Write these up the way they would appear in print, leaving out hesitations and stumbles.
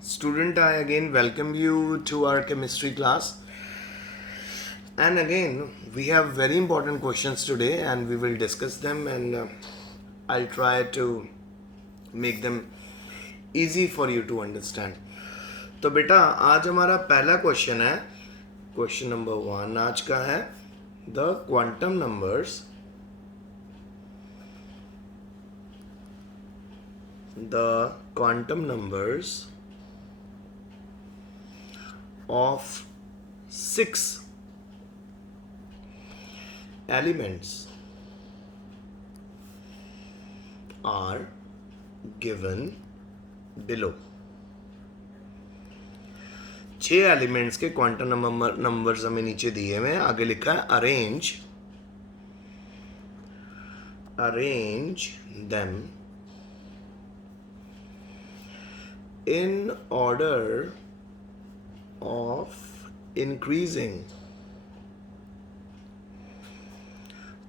Student, I again welcome you to our chemistry class. And again, we have very important questions today, and we will discuss them. And I'll try to make them easy for you to understand. तो बेटा आज हमारा पहला question है. Question number 1 आज का है the quantum numbers. The quantum numbers of 6 elements are given below. 6 elements के क्वांटम नंबर्स हमें नीचे दिए हुए हैं. आगे लिखा है arrange them in order of increasing.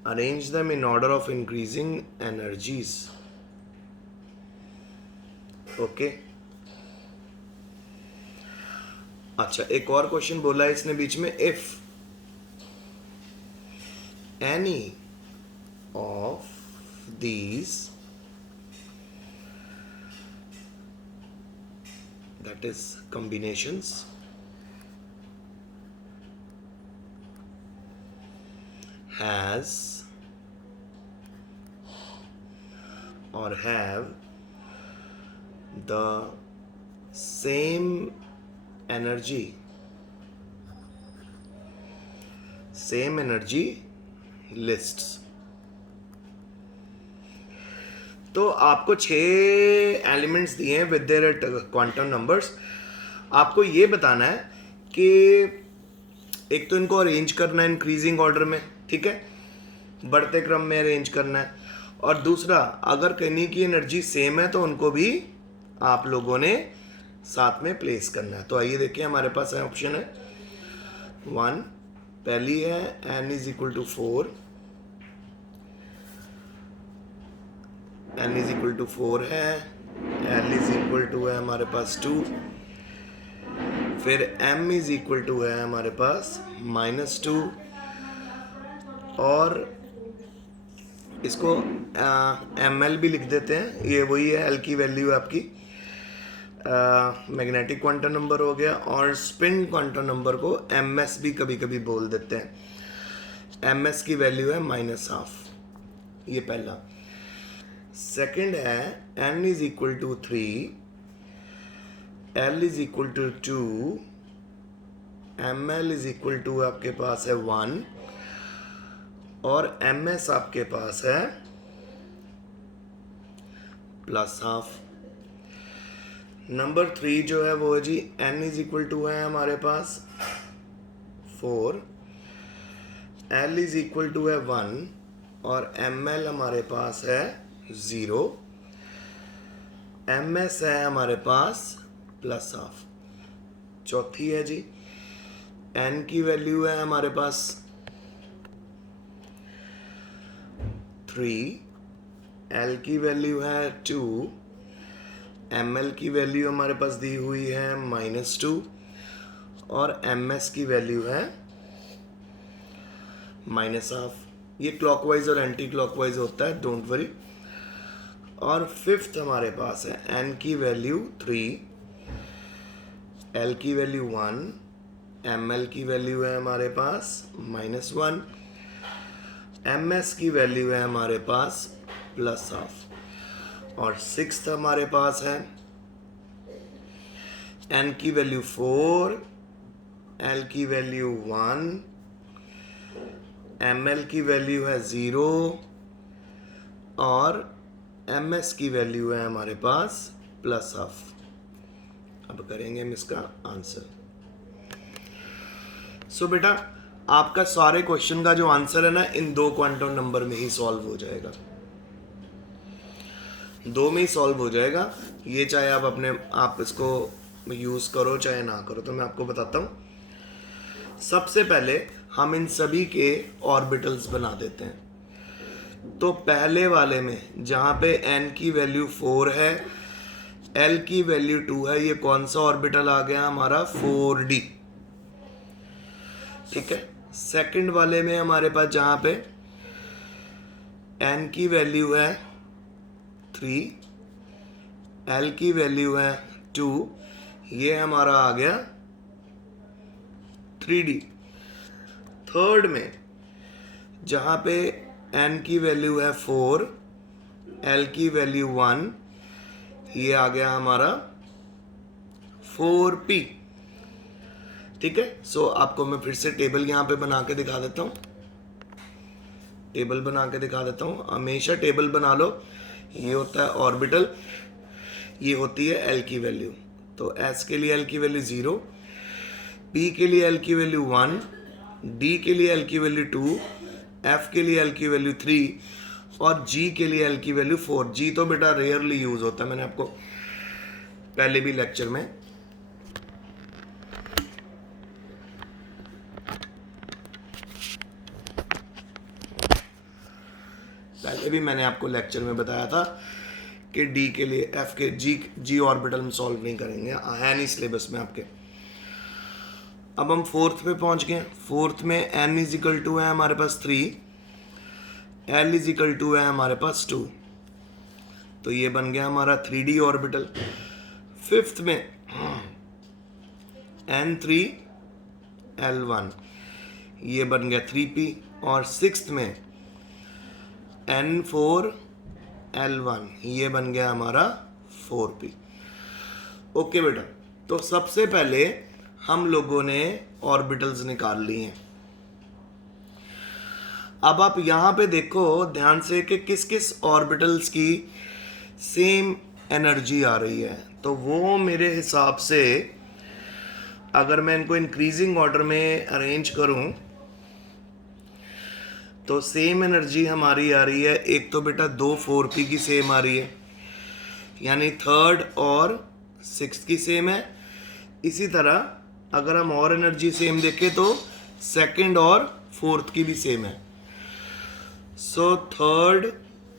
Arrange them in order of increasing energies. Okay. अच्छा, एक और क्वेश्चन बोला है इसने बीच में. If any of these, that is combinations, has or have the same energy lists. तो आपको 6 एलिमेंट्स दिए हैं विद देयर क्वांटम नंबर्स. आपको ये बताना है कि एक तो इनको अरेंज करना है इंक्रीजिंग ऑर्डर में, ठीक है, बढ़ते क्रम में अरेंज करना है. और दूसरा, अगर कहीं की एनर्जी सेम है तो उनको भी आप लोगों ने साथ में प्लेस करना है. तो आइए देखिए, हमारे पास ऑप्शन है 1. पहली है n is equal to 4. n is equal to 4 है. l इज इक्वल टू है हमारे पास 2. फिर m इज इक्वल टू है हमारे पास -2. और इसको ml भी लिख देते हैं. ये वही है, l की वैल्यू आपकी मैग्नेटिक क्वांटम नंबर हो गया. और स्पिन क्वांटम नंबर को ms भी कभी कभी बोल देते हैं. ms की वैल्यू है -12. ये पहला. सेकेंड है n is equal to 3, l is equal to 2, ml is equal to आपके पास है 1 और ms आपके पास है +12. नंबर 3 जो है वो है जी n इज इक्वल टू है हमारे पास 4, l इज इक्वल टू है 1 और ml हमारे पास है 0, ms है हमारे पास +12. चौथी है जी n की वैल्यू है हमारे पास 3, l की वैल्यू है 2, ml की वैल्यू हमारे पास दी हुई है -2 और ms की वैल्यू है -12. ये क्लॉकवाइज और एंटी क्लॉकवाइज होता है, डोंट वरी. और फिफ्थ हमारे पास है n की वैल्यू 3, l की वैल्यू 1, ml की वैल्यू है हमारे पास -1, ms की वैल्यू है हमारे पास +12. और सिक्स्थ हमारे पास है n की वैल्यू 4, l की वैल्यू 1, ml की वैल्यू है 0 और ms की वैल्यू है हमारे पास +12. अब करेंगे हम इसका आंसर. सो बेटा, आपका सारे क्वेश्चन का जो आंसर है ना, इन 2 क्वांटम नंबर में ही सॉल्व हो जाएगा. 2 में ही सॉल्व हो जाएगा. ये चाहे आप इसको यूज़ करो चाहे ना करो. तो मैं आपको बताता हूँ. सबसे पहले हम इन सभी के ऑर्बिटल्स बना देते हैं. तो पहले वाले में जहाँ पे n की वैल्यू 4 है, L की वैल्यू 2 है, ये कौन सा ऑर्बिटल आ गया हमारा 4D। ठीक है, सेकंड वाले में हमारे पास जहां पे N की वैल्यू है 3, L की वैल्यू है 2, ये हमारा आ गया 3D। थर्ड में जहां पे N की वैल्यू है 4, L की वैल्यू 1, ये आ गया हमारा 4P। ठीक है, सो आपको मैं फिर से टेबल यहाँ पे बना के दिखा देता हूँ, टेबल बना के दिखा देता हूँ। हमेशा टेबल बना लो। ये होता है ऑर्बिटल, ये होती है L की वैल्यू। तो S के लिए L की वैल्यू 0, P के लिए L की वैल्यू 1, D के लिए L की वैल्यू 2, F के लिए L की वैल्यू 3 और G के लिए L की वैल्यू 4। G तो बेटा रेयरली यूज होता है, मैंने आपको पहले भी लेक्चर में बताया था कि D के लिए F के G ऑर्बिटल में सॉल्व नहीं करेंगे, है नहीं सिलेबस में आपके। अब हम फोर्थ पे पहुंच गए। फोर्थ में N इजिकल टू है हमारे पास 3, L इजिकल टू है हमारे पास 2, तो ये बन गया हमारा 3D ऑर्बिटल। फिफ्थ में N3 L1, ये बन गया 3P। और सिक्स्थ में N4 L1, ये बन गया हमारा 4P। ओके बेटा, तो सबसे पहले हम लोगों ने ऑर्बिटल्स निकाल लिए हैं। अब आप यहां पे देखो ध्यान से कि किस किस ऑर्बिटल्स की सेम एनर्जी आ रही है। तो वो मेरे हिसाब से अगर मैं इनको इंक्रीजिंग ऑर्डर में अरेंज करूं तो सेम एनर्जी हमारी आ रही है। एक तो बेटा 2 4P की सेम आ रही है, यानी थर्ड और सिक्स्थ की सेम है। इसी तरह अगर हम और एनर्जी सेम देखें तो सेकंड और फोर्थ की भी सेम है। सो थर्ड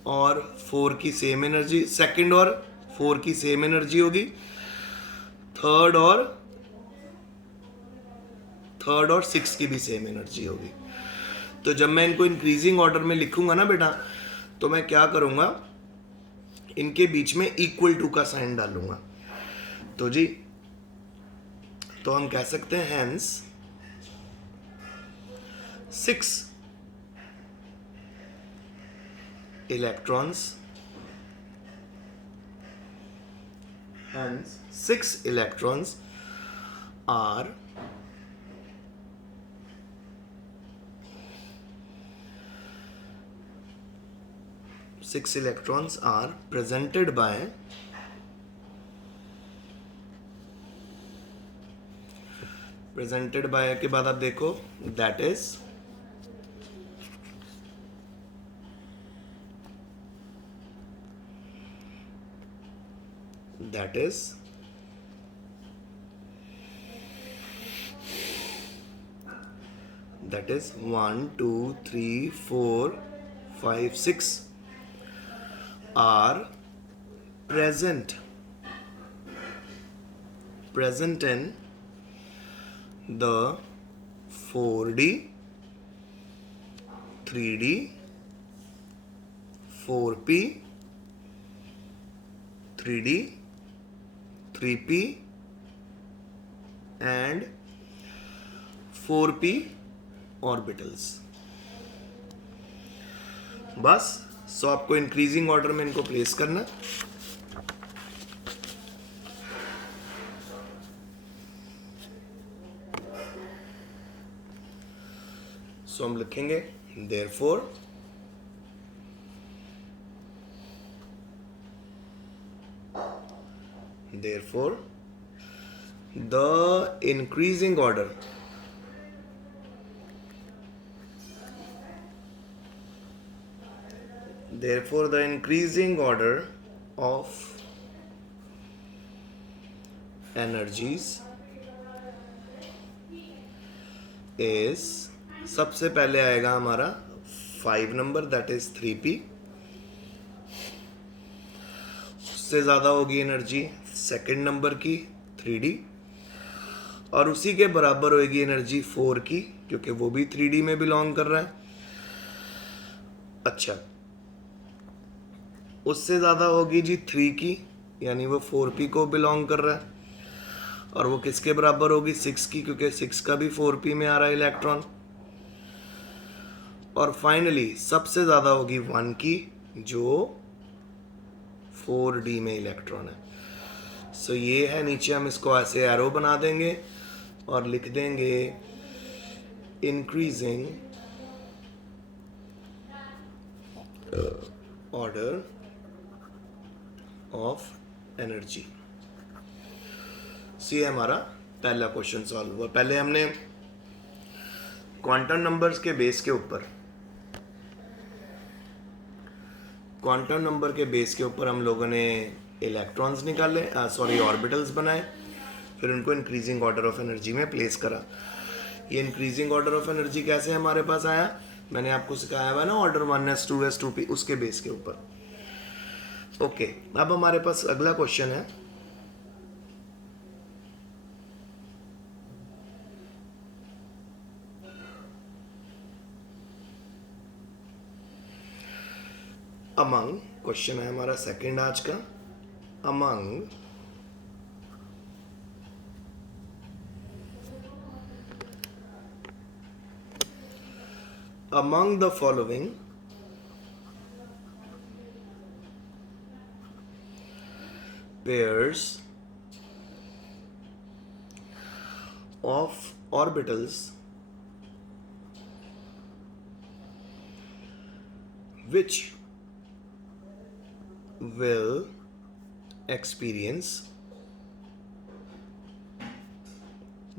और 4 की सेम एनर्जी, सेकंड और 4 की सेम एनर्जी होगी, थर्ड और 6 की भी सेम एनर्जी होगी। तो जब मैं इनको इंक्रीजिंग ऑर्डर में लिखूंगा ना बेटा, तो मैं क्या करूंगा, इनके बीच में इक्वल टू का साइन डालूंगा। तो जी, तो हम कह सकते हैं hence 6 electrons, hence 6 electrons are presented by के बाद आप देखो that is that is 1 2 3 4 5 6 are present in the 4D 3D 4P 3D 3P and 4P orbitals. बस, सो आपको इंक्रीजिंग ऑर्डर में इनको प्लेस करना। सो हम लिखेंगे therefore the increasing order of energies is, सबसे पहले आएगा हमारा 5 नंबर दैट इज 3P, उससे ज़्यादा होगी एनर्जी सेकंड नंबर की 3D, और उसी के बराबर होगी एनर्जी 4 की, क्योंकि वो भी 3D में बिलोंग कर रहा है। अच्छा, उससे ज़्यादा होगी जी 3 की, यानी वो 4p को बिलोंग कर रहा है, और वो किसके बराबर होगी 6 की, क्योंकि 6 का भी 4p में आ रहा है इलेक्ट्रॉन। और फाइनली सबसे ज़्यादा होगी 1 की, जो 4d में इलेक्ट्रॉन है। सो ये है, नीचे हम इसको ऐसे एरो बना देंगे और लिख देंगे इंक्रीजिंग ऑर्डर ऑफ एनर्जी। सी हमारा पहला क्वेश्चन सॉल्व हुआ। पहले हमने क्वांटम नंबर्स के बेस के ऊपर हम लोगों ने इलेक्ट्रॉन्स निकाले, ऑर्बिटल्स बनाए, फिर उनको इंक्रीजिंग ऑर्डर ऑफ एनर्जी में प्लेस करा। ये इंक्रीजिंग ऑर्डर ऑफ एनर्जी कैसे हमारे पास आया, मैंने आपको सिखाया हुआ ना, ऑर्डर 1s 2s 2p, उसके बेस के ऊपर। ओके, अब हमारे पास अगला क्वेश्चन है, अमंग, क्वेश्चन है हमारा सेकंड आज का, among the following pairs of orbitals which will experience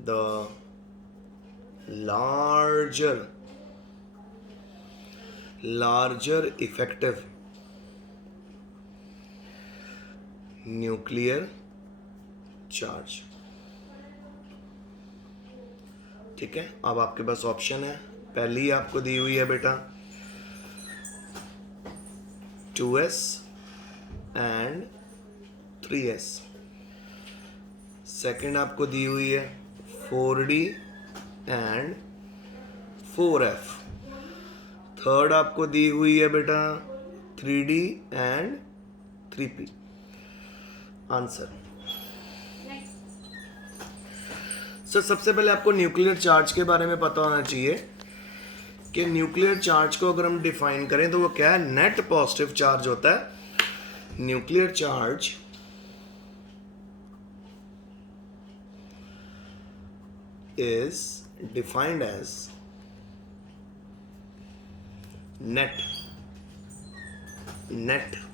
the larger effective nuclear charge। ठीक है, अब आपके पास ऑप्शन है, पहली आपको दी हुई है बेटा 2s एंड 3s, सेकंड आपको दी हुई है 4d एंड 4f, थर्ड आपको दी हुई है बेटा 3d एंड 3p। आंसर सबसे पहले आपको न्यूक्लियर चार्ज के बारे में पता होना चाहिए कि न्यूक्लियर चार्ज को अगर हम डिफाइन करें तो वो क्या है, नेट पॉजिटिव चार्ज होता है। Nuclear charge is defined as net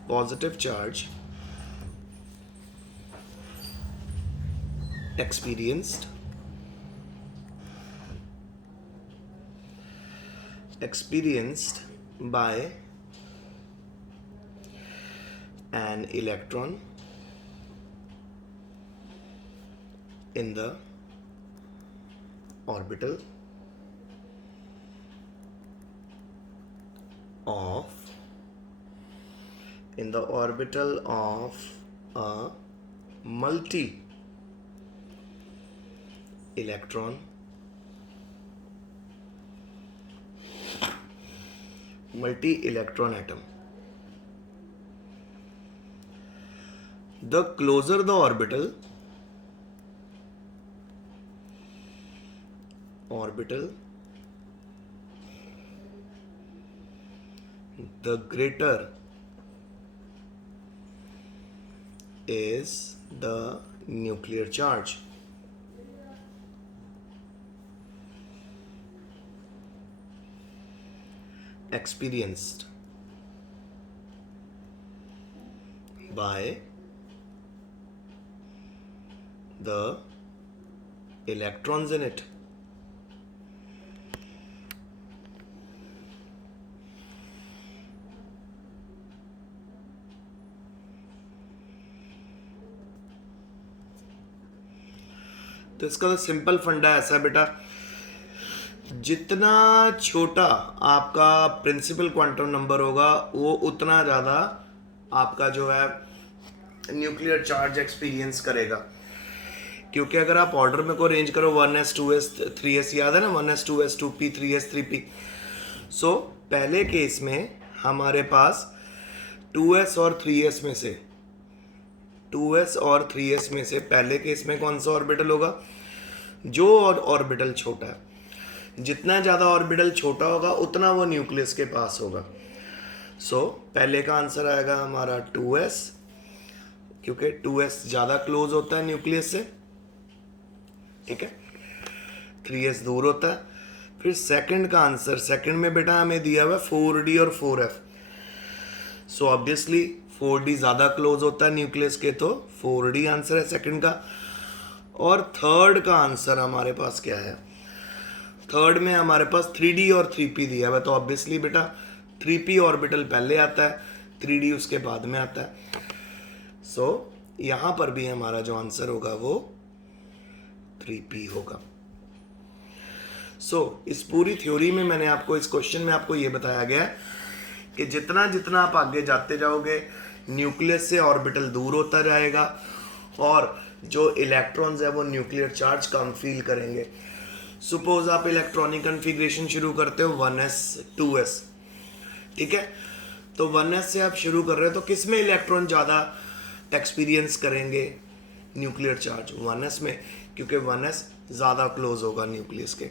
positive charge experienced by an electron in the orbital of a multi electron atom. The closer the orbital, the greater is the nuclear charge. Experienced by the electrons in it. तो इसका तो simple फंडा ऐसा बेटा, जितना छोटा आपका principal quantum number होगा वो उतना ज़्यादा आपका जो है न्यूक्लियर चार्ज एक्सपीरियंस करेगा, क्योंकि अगर आप ऑर्डर में को अरेंज करो 1s 2s 3s, याद है ना 1s 2s 2p 3s 3p। सो पहले केस में हमारे पास 2s और 3s में से 2s और 3s में से पहले केस में कौन सा ऑर्बिटल होगा? जो ऑर्बिटल छोटा है, जितना ज़्यादा ऑर्बिटल छोटा होगा उतना वो न्यूक्लियस के पास होगा। सो पहले का आंसर आएगा हमारा 2s, क्योंकि 2s ज़्यादा क्लोज होता है न्यूक्लियस से, ठीक है, 3s दूर होता है। फिर सेकंड का आंसर, सेकंड में बेटा हमें दिया हुआ है 4d और 4f। सो ऑब्वियसली 4d ज़्यादा क्लोज होता है न्यूक्लियस के, तो 4d आंसर है सेकंड का। और थर्ड का आंसर हमारे पास क्या है? थर्ड में हमारे पास 3d और 3p दिया हुआ है, तो ऑब्वियसली बेटा 3p ऑर्बिटल पहले आता है, 3d उसके बाद में आता है। सो यहाँ पर भी हमारा जो आंसर होगा वो 3p होगा। सो इस पूरी थ्योरी में मैंने आपको, इस क्वेश्चन में आपको ये बताया गया है कि जितना जितना आप आगे जाते जाओगे न्यूक्लियस से ऑर्बिटल दूर होता जाएगा और जो इलेक्ट्रॉन्स है वो न्यूक्लियर चार्ज कम फील करेंगे। सपोज आप इलेक्ट्रॉनिक कन्फिग्रेशन शुरू करते हो 1s 2s, ठीक है, तो 1s से आप शुरू कर रहे हो तो किस में इलेक्ट्रॉन ज़्यादा एक्सपीरियंस करेंगे न्यूक्लियर चार्ज? 1s में, क्योंकि 1s ज़्यादा क्लोज होगा न्यूक्लियस के।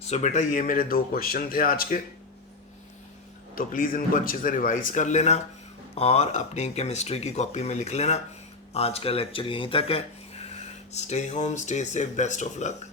सो बेटा ये मेरे 2 क्वेश्चन थे आज के, तो प्लीज़ इनको अच्छे से रिवाइज कर लेना और अपनी केमिस्ट्री की कॉपी में लिख लेना। आज का लेक्चर यहीं तक है। Stay home, stay safe, best of luck.